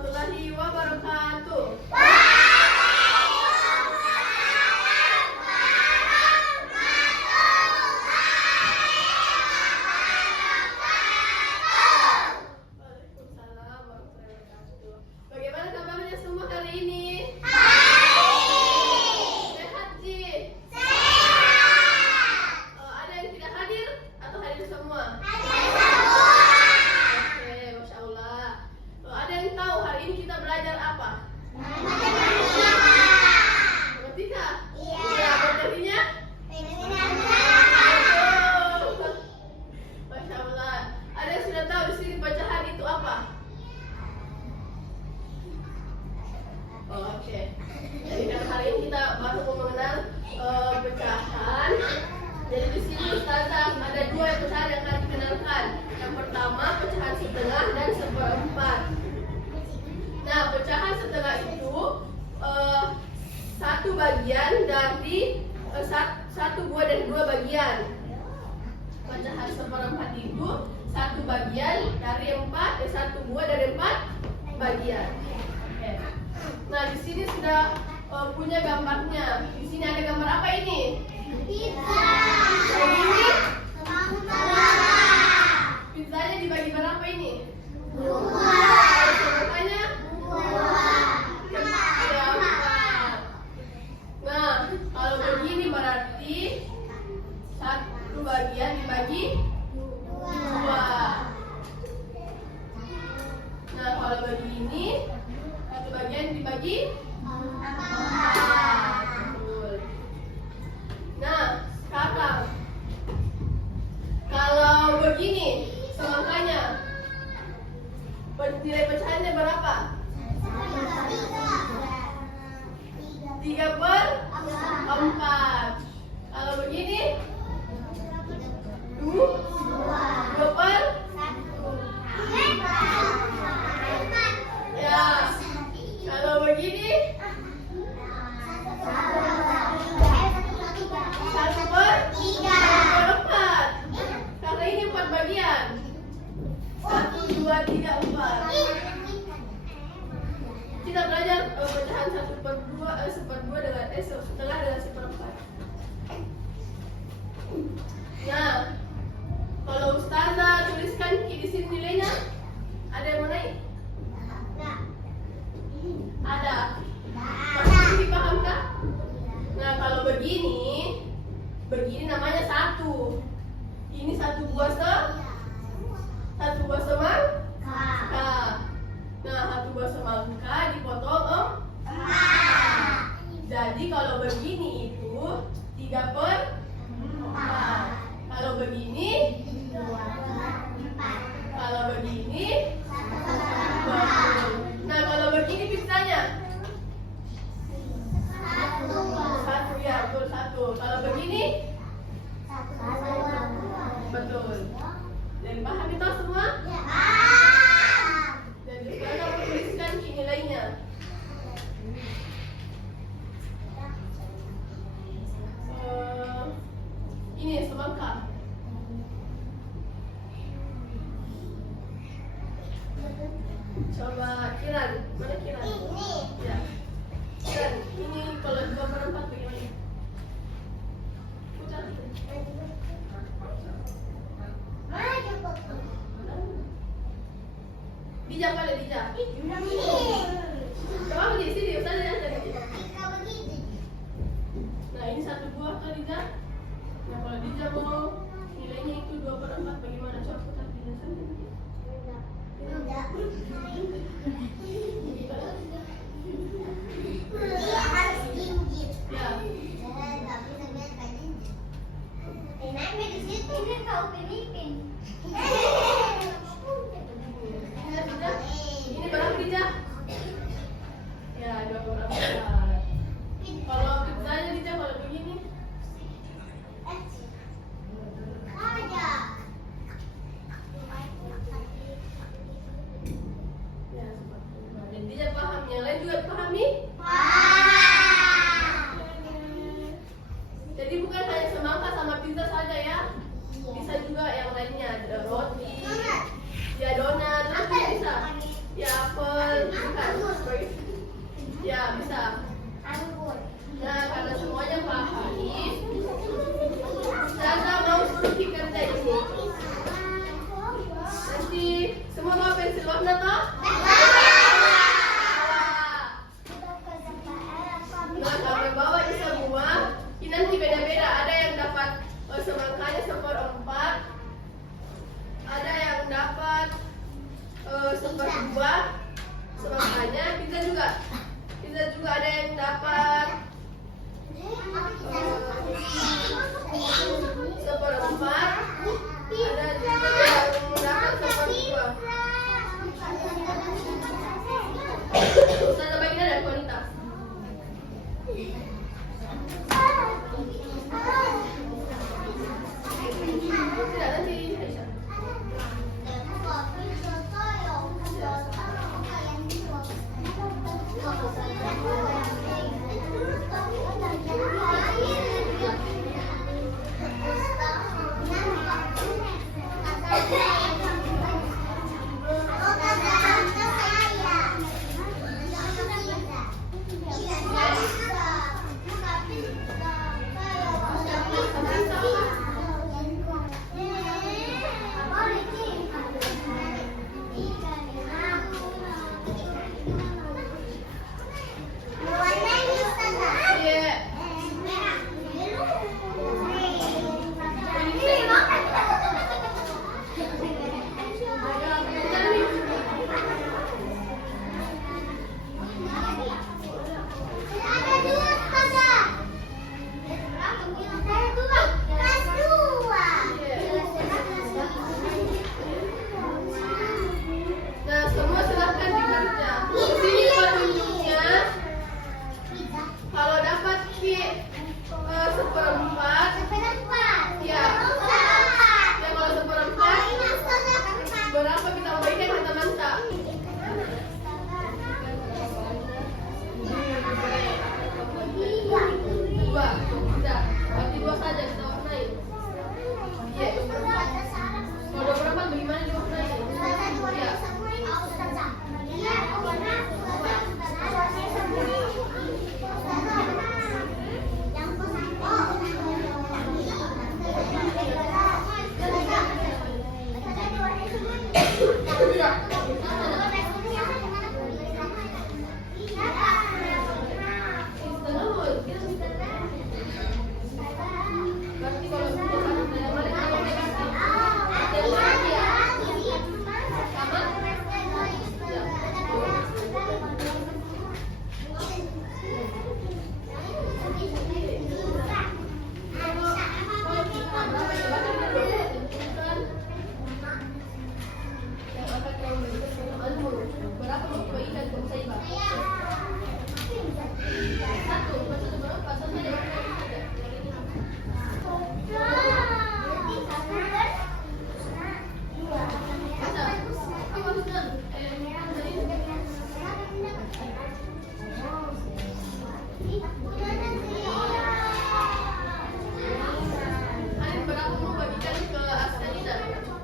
warahmatullahi wabarakatuh. Waalaikumsalam warahmatullahi wabarakatuh. Bagaimana kabarnya semua hari ini? Sehat, Ji? Ada yang tidak hadir atau hadir semua? Oke, Masya Allah. Ada yang tahu hari ini kita belajar apa? Matematika? Iya. Materinya? Masya Allah. Ada yang sudah tahu di sini pecahan itu apa? Oke. Jadi kan hari ini kita baru mau mengenal pecahan. Jadi di sini Ustazah ada dua pecahan yang akan dikenalkan. Yang pertama pecahan setengah dan seperempat. Nah, pecahan setengah itu satu bagian dari satu buah dan dua bagian. Pecahan seperempat itu satu bagian dari satu buah dari 4 bagian. Oke. Nah, di sini sudah punya gambarnya. Di sini ada gambar apa ini? Pizza. Ini? Pizzanya dibagi berapa ini? 2. Semuanya? 2. Ya, 4. Nah, kalau begini berarti satu bagian dibagi 2. Nah, kalau begini satu bagian dibagi 4. Betul. Nah, sekarang kalau begini semangkanya nilai pecahannya berapa? 3/4. Kalau begini 2/1. Ya. Kalau begini 1/3. Karena ini 4 bagian. 1, 2, 3, 4. Kita belajar pecahan 1/2 dengan setengah dengan 1/4. Nah, kalau Ustazah tuliskan di sini nilainya, ada yang mau naik? Ada. Pasti dipahamkah? Nah, kalau begini namanya 1. Ini satu buah semangka. Nah, satu buah semangka dipotong 4. Jadi kalau begini itu 3/4. Kalau begini 2/4. Kalau begini 1. Nah, kalau begini pizzanya 1. Ya, betul 1. Kalau begini 1/2. Betul. Dan paham itu semua? Ya. Jadi sekarang aku tuliskan nilainya. Ini semangka. Coba Kiran, mana Kiran? Ini. Ya. Kiran, ini kalau 2/4 bagaimana? Putar. Dijak pada dijak. Coba di sini, Ustaz lihat tadi. Nah, ini satu buah atau dijak? Nah, kalau dijak mau nilainya itu 2/4 bagaimana? Coba putar dijak sana. Dia harus gigit. Ya. Tapi sebenarnya kayak gigit. Enaknya di situ dia kau pemimpin. Ini berapa dijak? Ya, 2/4. Kalau pizzanya dijak kalau begini? Ada. Ya, dan dijak paham. Yang lain juga pahami? Jadi bukan hanya semangka sama pizza saja ya. Bisa juga yang lainnya, ada roti, ya donat, bisa. Ya apel, 1/2. Makanya Pizza juga ada yang dapat 1/4. Ada juga yang dapat 1/2. Saya bagian dari kualitas. Tidak nanti Aisyah. Nah, semua silahkan dikerja. Sini penunjuknya. Kalau dapat Q 1/4, ya. Ya kalau 1/4, berapa kita bagikan ke teman-teman? Dua. Tidak. Berarti 2 saja kita warnai. Iya. Kalau 2/4 bagaimana diwarnai? Ya. Berarti kalau berapa mau bagikan ke Musaiba? 1. Maksudnya berapa? Satu saja. Berapa mau bagikan ke Astanida? 1.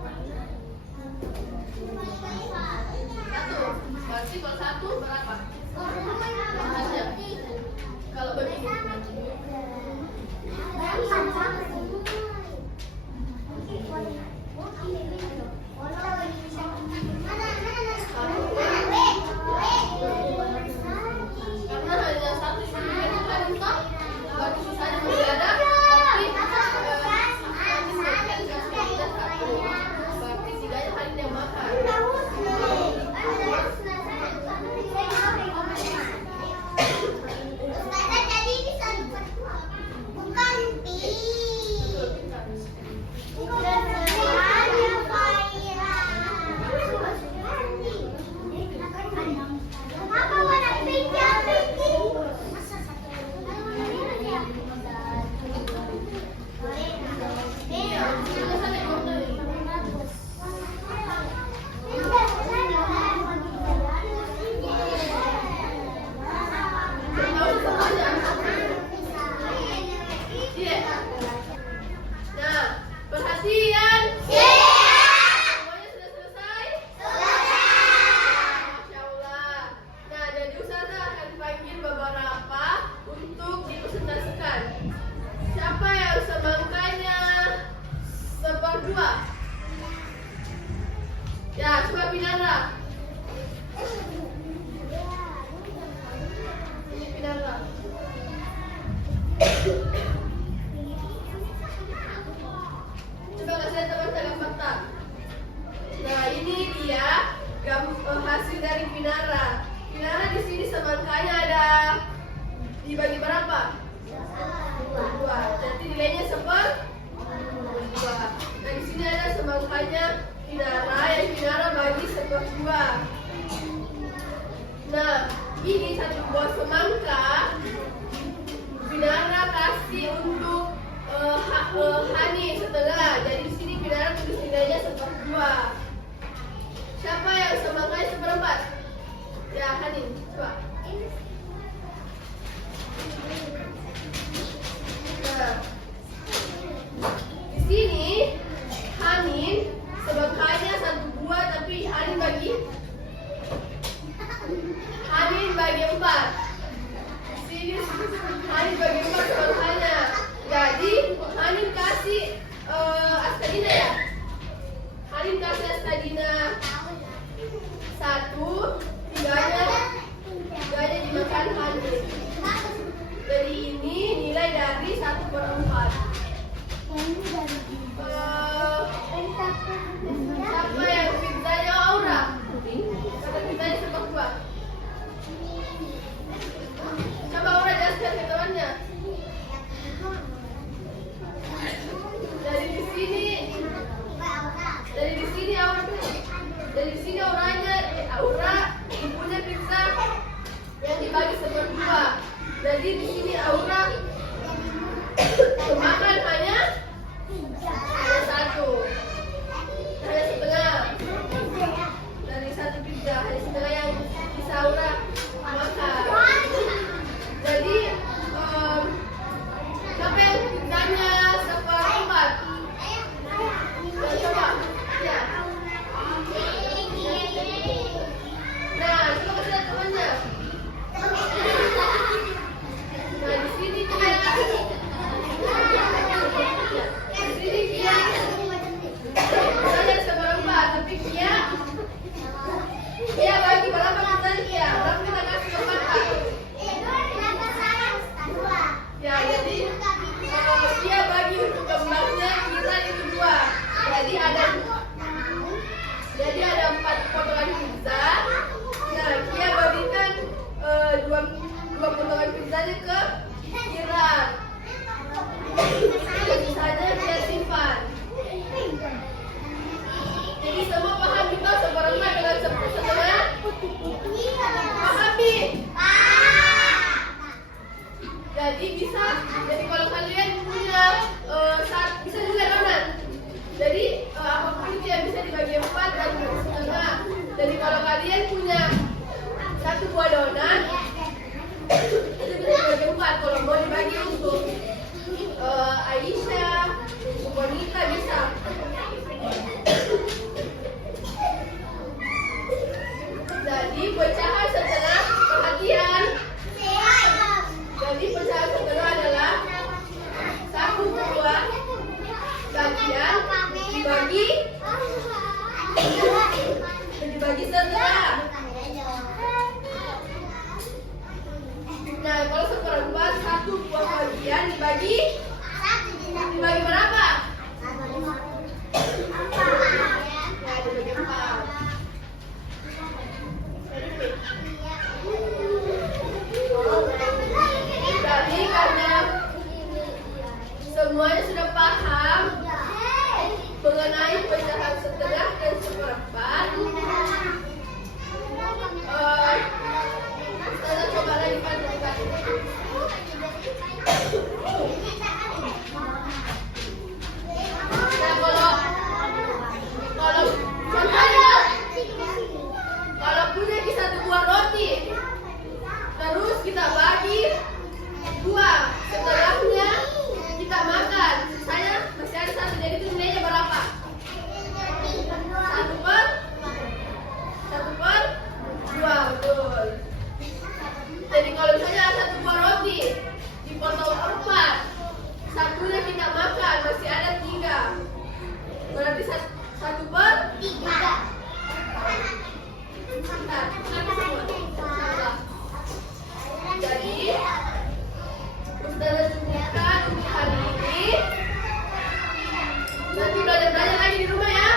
Berarti kalau 1 berapa? Saja. Kalau begini. Karena hanya 1 yang kita minta, berarti sisanya masih ada. Berarti 3-nya hari yang makan. Jadi bisa bukan pi. dibagi berapa? 2. Jadi nilainya dua. Nah di sini ada semangkanya Kinara yang Kinara bagi 2. Nah ini satu buah semangka Kinara kasih untuk Hani setengah. Jadi di sini Kinara tulis nilainya 2. Siapa yang semangkanya 1/4? Ya Hani, coba. Nah, di sini Hanin semangkanya 1 buah, tapi Hanin bagi 4. Di sini Hanin bagi 4 semangkanya. Jadi Hanin kasih Astagina ya. Hanin kasih Astagina 1, tiganya dimakan Hanin. Jadi ini nilai dari 1/4. Siapa yang pizzanya Aura? Kata pizzanya 1/4. Coba Aura jelaskan ke temannya. Dari di sini Aura dari di sini Aura punya pizza yang dibagi 1/2. Jadi di sini Aura makan hanya 1. Hanya setengah dari 1 pizza, hanya setengah yang bisa Aura makan. Jadi siapa yang pizzanya 1/4? Coba ya. Nah, coba kasih lihat temannya. Nah, di sini dia saya 1/4, tapi dia bagi berapa pizzanya dia? Berapa kita kasih ke makan? Ya, jadi dia bagi untuk kembangnya kita itu 2. Jadi ada 4 potongan pizza. Nah, dia bagikan 2 potongan pizzanya ke Kira. Sisanya dia simpan. Jadi semua paham kita 1/4 dengan 1/2. Paham nih? Jadi kalau kalian punya bisa juga donat. Jadi apapun itu yang bisa dibagi 4 dan 1/2. Jadi kalau kalian punya 1 buah donat itu bisa dibagi 4. Kalau mau dibagi untuk Aisyah, Bonita bisa. Jadi pecahan setengah perhatian. Jadi pecahan setengah adalah 1 buah bagian dibagi setengah. Nah, kalau 1/4 1 buah bagian dibagi berapa? Ya, dibagi 4. Jadi karena semuanya sudah paham mengenai pecahan setengah dan 1/4, kita coba lagi kan. Nah, kalau contohnya kalau punya kita 1 buah roti, terus kita bagi 2, setengahnya kita makan, sisanya masih ada 1. Jadi itu nilainya berapa? 1/2, betul. Jadi kalau misalnya ada 1 buah roti dipotong 4, 1-nya kita makan, masih ada 3. Berarti 1/3. Jadi Ustazah cukupkan untuk hari ini. Nanti belajar lagi di rumah ya.